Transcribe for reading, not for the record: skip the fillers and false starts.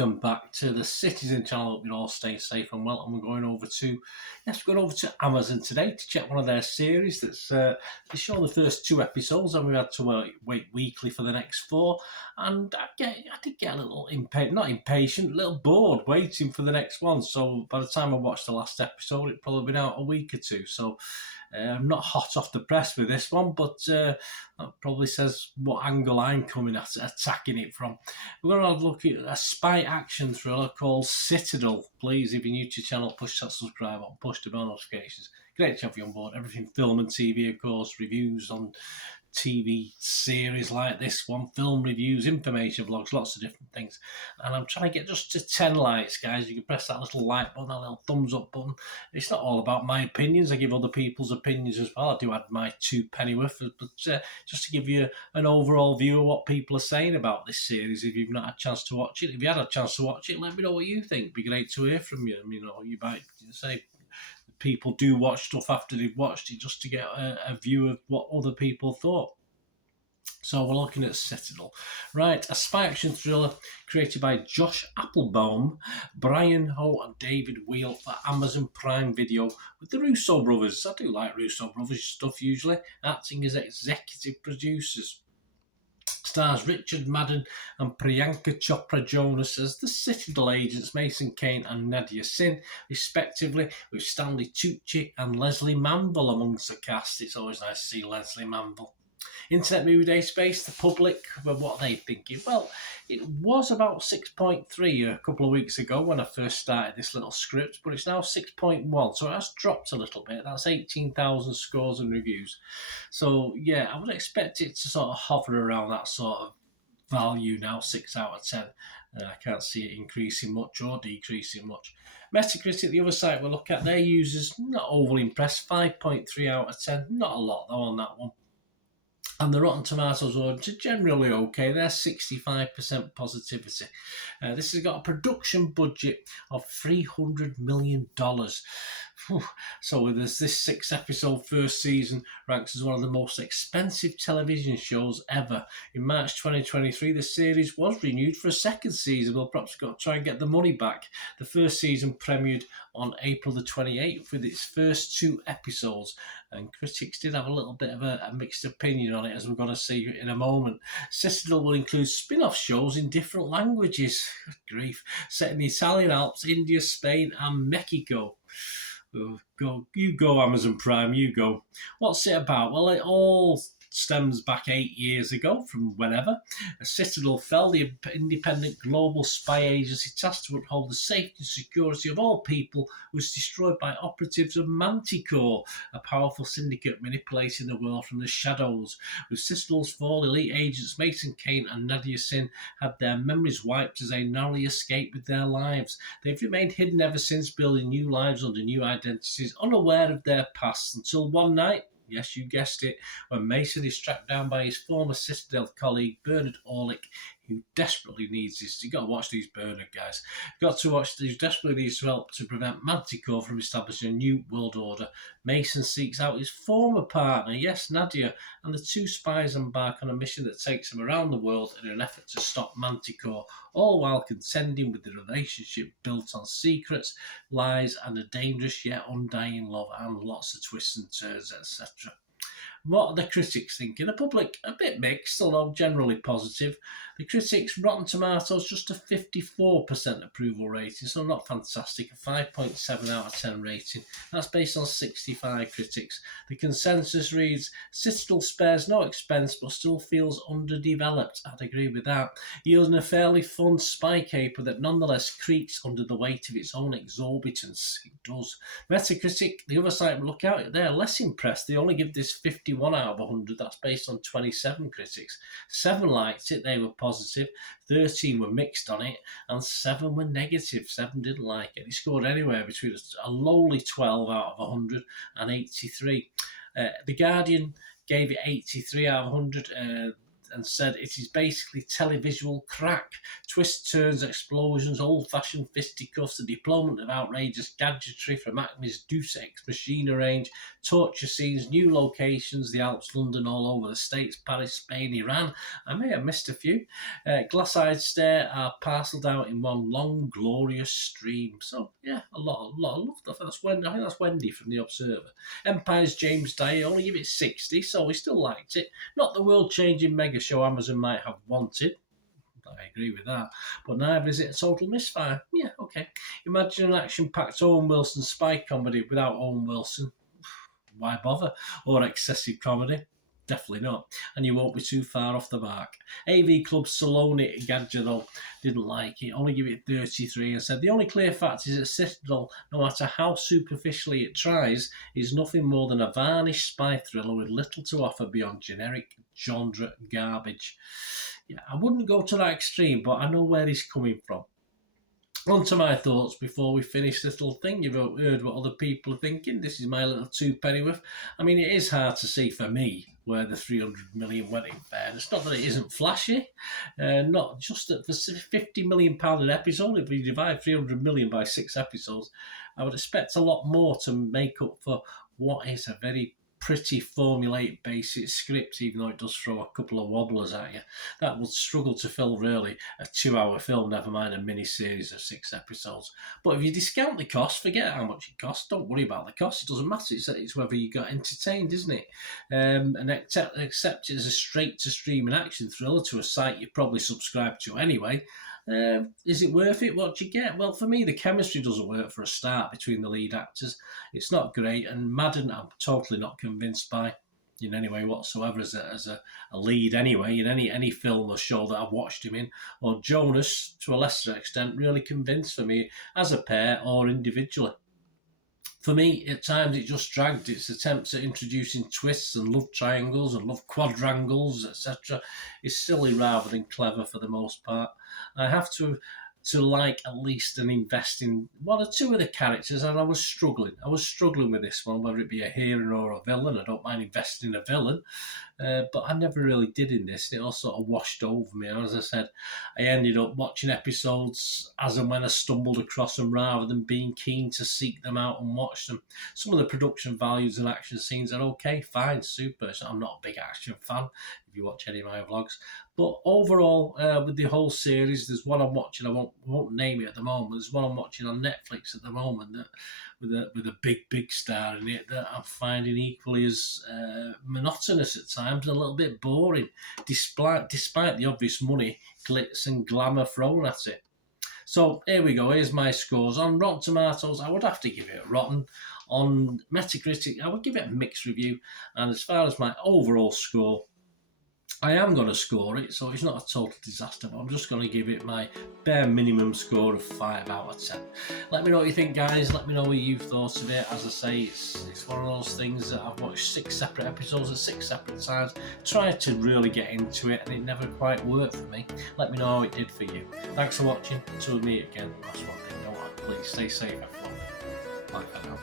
Welcome back to the Citizen channel. Hope you're all staying safe and well. And we're going over to Amazon today to check one of their series that's they're showing the first 2 episodes, and we had to wait weekly for the next 4. And I did get a little impatient, a little bored waiting for the next one. So by the time I watched the last episode, it'd probably been out a week or 2. So I'm not hot off the press with this one, but that probably says what angle I'm coming at attacking it from. We're going to have a look at a spy action thriller called Citadel. Please, if you're new to the channel, push that subscribe button, push the bell notifications. Great to have you on board. Everything film and TV, of course, reviews on TV series like this one, film reviews, information blogs, lots of different things. And I'm trying to get just to 10 likes, guys. You can press that little like button, that little thumbs up button. It's not all about my opinions. I give other people's opinions as well. I do add my 2 pennyworth, but just to give you an overall view of what people are saying about this series. If you've not had a chance to watch it, if you had a chance to watch it, let me know what you think. It'd be great to hear from you. I mean, you might say people do watch stuff after they've watched it just to get a view of what other people thought. So we're looking at Citadel. Right, a spy action thriller created by Josh Applebaum, Brian Ho and David Wheel for Amazon Prime Video with the Russo brothers. I do like Russo brothers stuff usually, acting as executive producers. Stars Richard Madden and Priyanka Chopra Jonas as the Citadel agents Mason Kane and Nadia Sin, respectively, with Stanley Tucci and Leslie Manville amongst the cast. It's always nice to see Leslie Manville. Internet Movie Database, the public, what are they thinking? Well, it was about 6.3 a couple of weeks ago when I first started this little script, but it's now 6.1, so it has dropped a little bit. That's 18,000 scores and reviews. So, yeah, I would expect it to sort of hover around that sort of value now, 6 out of 10. I can't see it increasing much or decreasing much. Metacritic, the other site we'll look at, their users not overly impressed, 5.3 out of 10. Not a lot, though, on that one. And the Rotten Tomatoes audience are generally okay. They're 65% positivity. This has got a production budget of $300 million. So there's this 6-episode first season ranks as one of the most expensive television shows ever. In March 2023, the series was renewed for a second season. We'll perhaps got to try and get the money back. The first season premiered on April the 28th with its first 2 episodes. And critics did have a little bit of a mixed opinion on it, as we're going to see in a moment. Citadel will include spin-off shows in different languages. Good grief. Set in the Italian Alps, India, Spain and Mexico. You go, Amazon Prime, you go. What's it about? Well, it all stems back 8 years ago from whenever. Citadel fell, the independent global spy agency tasked to uphold the safety and security of all people, was destroyed by operatives of Manticore, a powerful syndicate manipulating the world from the shadows. With Citadel's 4 elite agents, Mason Kane and Nadia Sin, had their memories wiped as they narrowly escaped with their lives. They've remained hidden ever since, building new lives under new identities, unaware of their past, until one night, yes, you guessed it, when Mason is tracked down by his former Citadel colleague, Bernard Orlick, who desperately needs this. You've got to watch these Bernard guys. Got to watch these, desperately needs to help to prevent Manticore from establishing a new world order. Mason seeks out his former partner, yes, Nadia, and the 2 spies embark on a mission that takes them around the world in an effort to stop Manticore, all while contending with the relationship built on secrets, lies, and a dangerous yet undying love, and lots of twists and turns, etc. What are the critics thinking? The public, a bit mixed, although generally positive. The critics, Rotten Tomatoes, just a 54% approval rating, so not fantastic, a 5.7 out of 10 rating. That's based on 65 critics. The consensus reads, Citadel spares no expense but still feels underdeveloped. I'd agree with that. Yielding a fairly fun spy caper that nonetheless creaks under the weight of its own exorbitance. It does. Metacritic, the other side we look at, they're less impressed. They only give this 51 out of 100. That's based on 27 critics. 7 liked it, they were positive. 13 were mixed on it, and 7 were negative. 7 didn't like it. It scored anywhere between a lowly 12 out of 100 and 83. The Guardian gave it 83 out of 100. and said it is basically televisual crack. Twists, turns, explosions, old-fashioned fisticuffs, the deployment of outrageous gadgetry from Acme's Deus Ex Machina range, torture scenes, new locations, the Alps, London, all over the States, Paris, Spain, Iran. I may have missed a few. Glass-eyed stare are parcelled out in one long, glorious stream. So, yeah, a lot of love. I think that's Wendy from The Observer. Empire's James Dyer only give it 60, so we still liked it. Not the world-changing mega show Amazon might have wanted. I agree with that. But neither is it a total misfire. Yeah, okay. Imagine an action-packed Owen Wilson spy comedy without Owen Wilson. Why bother? Or excessive comedy. Definitely not. And you won't be too far off the mark. AV Club Saloni Gadget didn't like it, only give it 33 and said the only clear fact is that Citadel, no matter how superficially it tries, is nothing more than a varnished spy thriller with little to offer beyond generic genre garbage. Yeah, I wouldn't go to that extreme, but I know where he's coming from. On to my thoughts before we finish this little thing. You've heard what other people are thinking. This is my little two-pennyworth. I mean, it is hard to see for me where the 300 million went in fairness. Not that it isn't flashy, not just that for £50 million an episode, if we divide 300 million by 6 episodes, I would expect a lot more to make up for what is a very pretty formulated basic script, even though it does throw a couple of wobblers at you. That would struggle to fill really a 2-hour film, never mind a mini-series of 6 episodes. But if you discount the cost, forget how much it costs, don't worry about the cost, it doesn't matter, it's whether you got entertained, isn't it? And accept it as a straight-to-streaming action thriller to a site you probably subscribe to anyway. Is it worth it? What do you get? Well, for me, the chemistry doesn't work for a start between the lead actors. It's not great, and Madden I'm totally not convinced by in any way whatsoever as a lead anyway, in any film or show that I've watched him in, or Jonas, to a lesser extent, really convinced for me as a pair or individually. For me, at times it just dragged. Its attempts at introducing twists and love triangles and love quadrangles, etc., is silly rather than clever for the most part. I have to like at least and invest in one or two of the characters, and I was struggling. With this one, whether it be a hero or a villain. I don't mind investing in a villain, but I never really did in this. It all sort of washed over me. And as I said, I ended up watching episodes as and when I stumbled across them rather than being keen to seek them out and watch them. Some of the production values and action scenes are okay, fine, super. So I'm not a big action fan if you watch any of my vlogs. But overall, with the whole series, there's one I'm watching. I won't name it at the moment. There's one I'm watching on Netflix at the moment that with a big star in it that I'm finding equally as monotonous at times and a little bit boring, despite the obvious money, glitz and glamour thrown at it. So here we go. Here's my scores. On Rotten Tomatoes, I would have to give it a rotten. On Metacritic, I would give it a mixed review. And as far as my overall score, I am going to score it, so it's not a total disaster, but I'm just going to give it my bare minimum score of 5 out of 10. Let me know what you think, guys. Let me know what you've thought of it. As I say, it's one of those things that I've watched 6 separate episodes at 6 separate times, tried to really get into it, and it never quite worked for me. Let me know how it did for you. Thanks for watching. Until we meet again, that's one thing. Don't worry, please stay safe, everyone. Bye for now.